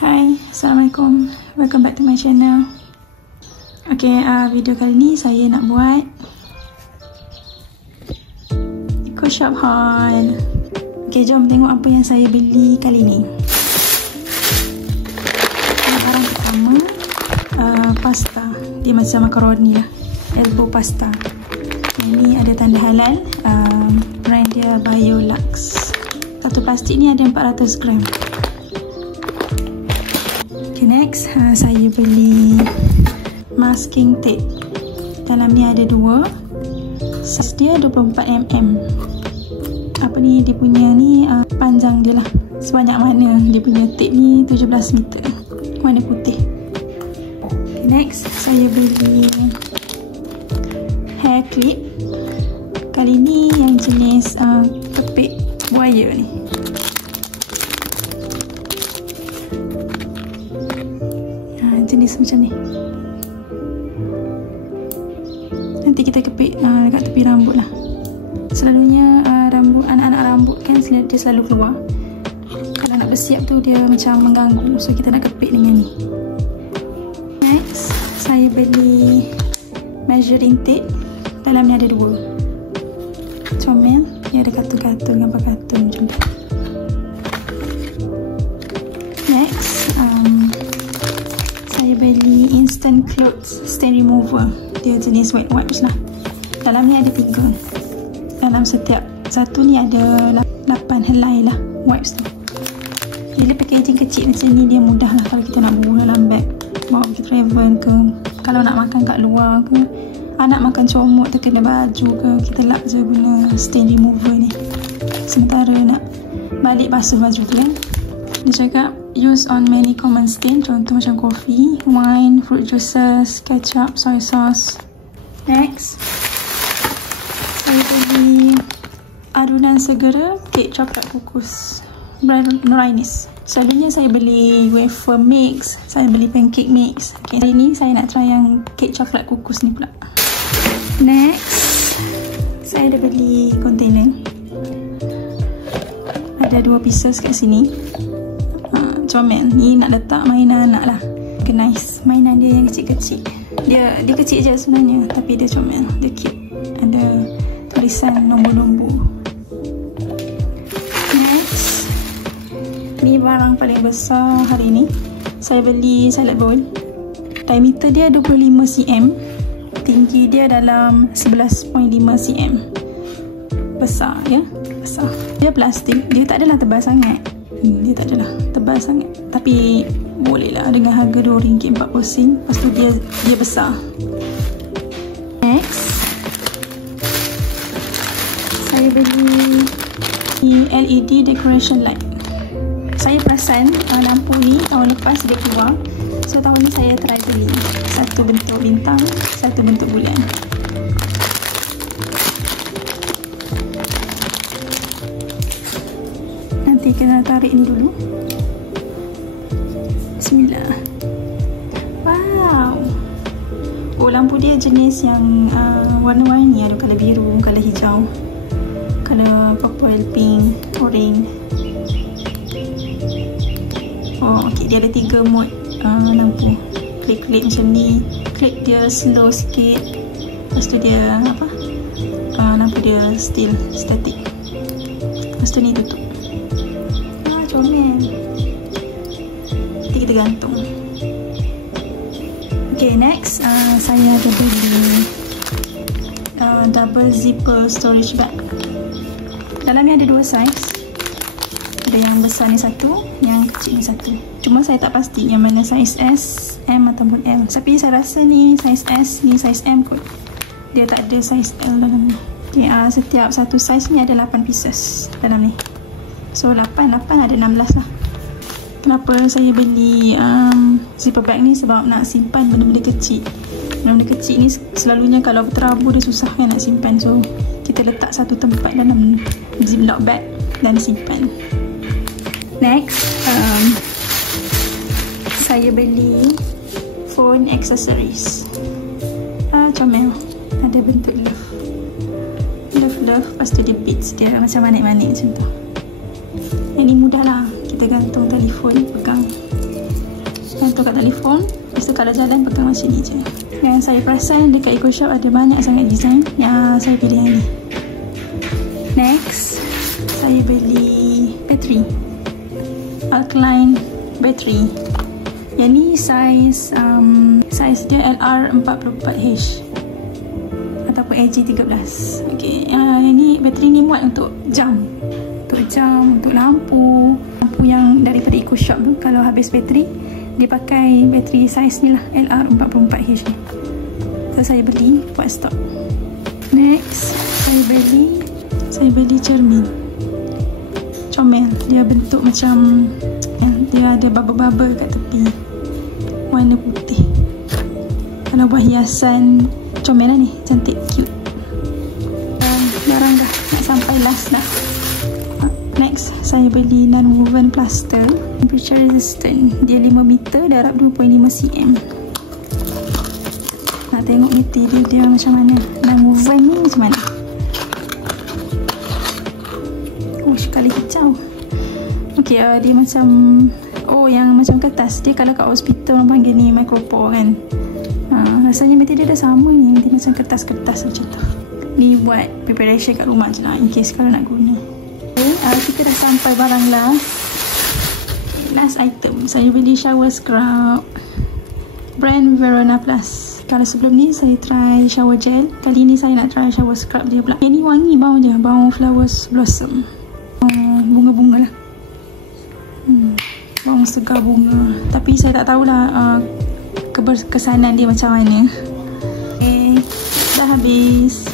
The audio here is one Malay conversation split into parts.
Hai, Assalamualaikum. Welcome back to my channel. Okay, video kali ni saya nak buat Eco Shop haul. Okay, jom tengok apa yang saya beli kali ni. Barang pertama, pasta. Dia macam makaroni lah, elbow pasta. Ini ada tanda halal, brand dia Biolux. Satu plastik ni ada 400 gram. Okay, next, saya beli masking tape. Dalam ni ada dua. Size dia 24mm. Apa ni, dia punya ni panjang dia lah. Sebanyak mana dia punya tape ni, 17 meter. Warna putih. Okay, next, saya beli hair clip. Kali ni yang jenis kepik buaya ni. Jenis macam ni. Nanti kita kepik dekat tepi rambut lah. Selalunya rambut, anak-anak rambut kan dia selalu keluar. Kalau nak bersiap tu dia macam mengganggu, so kita nak kepik dengan ni. Next, saya beli measuring tape. Dalam ni ada dua. Comel, ni ada kartun-kartun, gambar kartun macam tu. Next, saya beli instant clothes stain remover. Dia jenis wet wipes lah. Dalam ni ada 3. Dalam setiap satu ni ada 8 helai lah wipes tu. Bila packaging kecil macam ni, dia mudah lah kalau kita nak bawa dalam bag, bawa pergi travel ke, kalau nak makan kat luar ke, anak makan comot terkena baju ke, kita lap je guna stain remover ni. Sementara nak balik basuh baju tu kan. Dia cakap use on many common stain, contoh macam kopi, wine, fruit juices, ketchup, soy sauce. Next, saya beli adunan segera kek coklat kukus brand Norainis. Selalunya saya beli wafer mix, saya beli pancake mix. Okay, hari ni saya nak try yang kek coklat kukus ni pula. Next, saya dah beli container. Ada 2 pieces kat sini. Comel, ni nak letak mainan anak lah. Nice, mainan dia yang kecil-kecil. Dia kecil je sebenarnya, tapi dia comel, dia cute. Ada tulisan nombor-nombor. Next, ni barang paling besar hari ni. Saya beli salad bowl. Diameter dia 25 cm, tinggi dia dalam 11.5 cm. Besar ya, besar. Dia plastik, dia tak adalah tebal sangat. Dia tak adalah tebal sangat, tapi boleh lah dengan harga RM2.40. Lepas tu dia besar. Next, saya beli LED decoration light. Saya perasan lampu ni tahun lepas dia keluar, so tahun ni saya try beli. Satu bentuk bintang, satu bentuk bulan. Nanti kena tarik ni dulu. Bismillah. Wow. Oh, lampu dia jenis yang warna-warni. Ada colour biru, colour hijau, colour purple, pink, orange. Oh, okay. Dia ada 3 mode lampu. Klik-klik macam ni. Klik dia slow sikit. Lepas tu dia apa? Lampu dia still, static. Lepas tu ni tutup. Comel. Nanti kita gantung. Okay, next, saya ada beli double zipper storage bag. Dalam ni ada 2 size. Ada yang besar ni satu, yang kecil ni satu. Cuma saya tak pasti yang mana size S, M ataupun L. Tapi saya rasa ni size S, ni size M kot. Dia tak ada size L dalam ni. Okay, setiap satu size ni ada 8 pieces dalam ni. So 8 ada 16 lah. Kenapa saya beli zipper bag ni? Sebab nak simpan benda-benda kecil. Benda-benda kecil ni selalunya kalau berterabur dia susah kan nak simpan. So kita letak satu tempat dalam ziplock bag dan simpan. Next, saya beli phone accessories. Comel, ada bentuk love. Lepas tu dia beads dia macam manik-manik macam tu. Yang ni mudah lah, kita gantung telefon, pegang. Yang tukar telefon. Lepas tu kalau jalan pegang macam ni je. Yang saya perasan dekat EcoShop ada banyak sangat design. Yang saya pilih yang ni. Next, saya beli bateri. Alkaline battery. Yang ni saiz dia LR44H ataupun AG13. Okay, yang ni bateri ni muat untuk jam, untuk lampu yang daripada EcoShop tu. Kalau habis bateri, dia pakai bateri saiz ni lah, LR44H ni. So saya beli buat stok. Next, saya beli cermin comel. Dia bentuk macam dia ada bubble-bubble kat tepi, warna putih. Kalau buat hiasan comel lah ni, cantik, cute. Barang dah nak sampai last dah. Next, saya beli non-woven plaster, temperature resistant. Dia 5 meter, darab 2.5 cm. Nak tengok material dia macam mana. Non-woven ni macam mana? Sekali kicau. Okay, dia macam yang macam kertas. Dia kalau kat hospital orang panggil ni micropore kan. Rasanya material dia dah sama ni. Dia macam kertas-kertas macam tu. Ni buat preparation kat rumah je lah, in case kalau nak guna. Okay, kita dah sampai barang last item. Saya beli shower scrub brand Verona Plus. Kalau sebelum ni saya try shower gel, kali ni saya nak try shower scrub dia pula. Yang ni wangi bau je, bau flowers blossom, bunga-bunga lah. Bau segar bunga. Tapi saya tak tahulah keberkesanan dia macam mana. Okay, dah habis.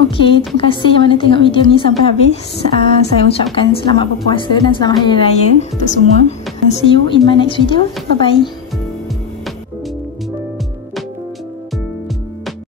Okay, terima kasih yang mana tengok video ni sampai habis. Saya ucapkan selamat berpuasa dan selamat Hari Raya untuk semua. See you in my next video. Bye bye.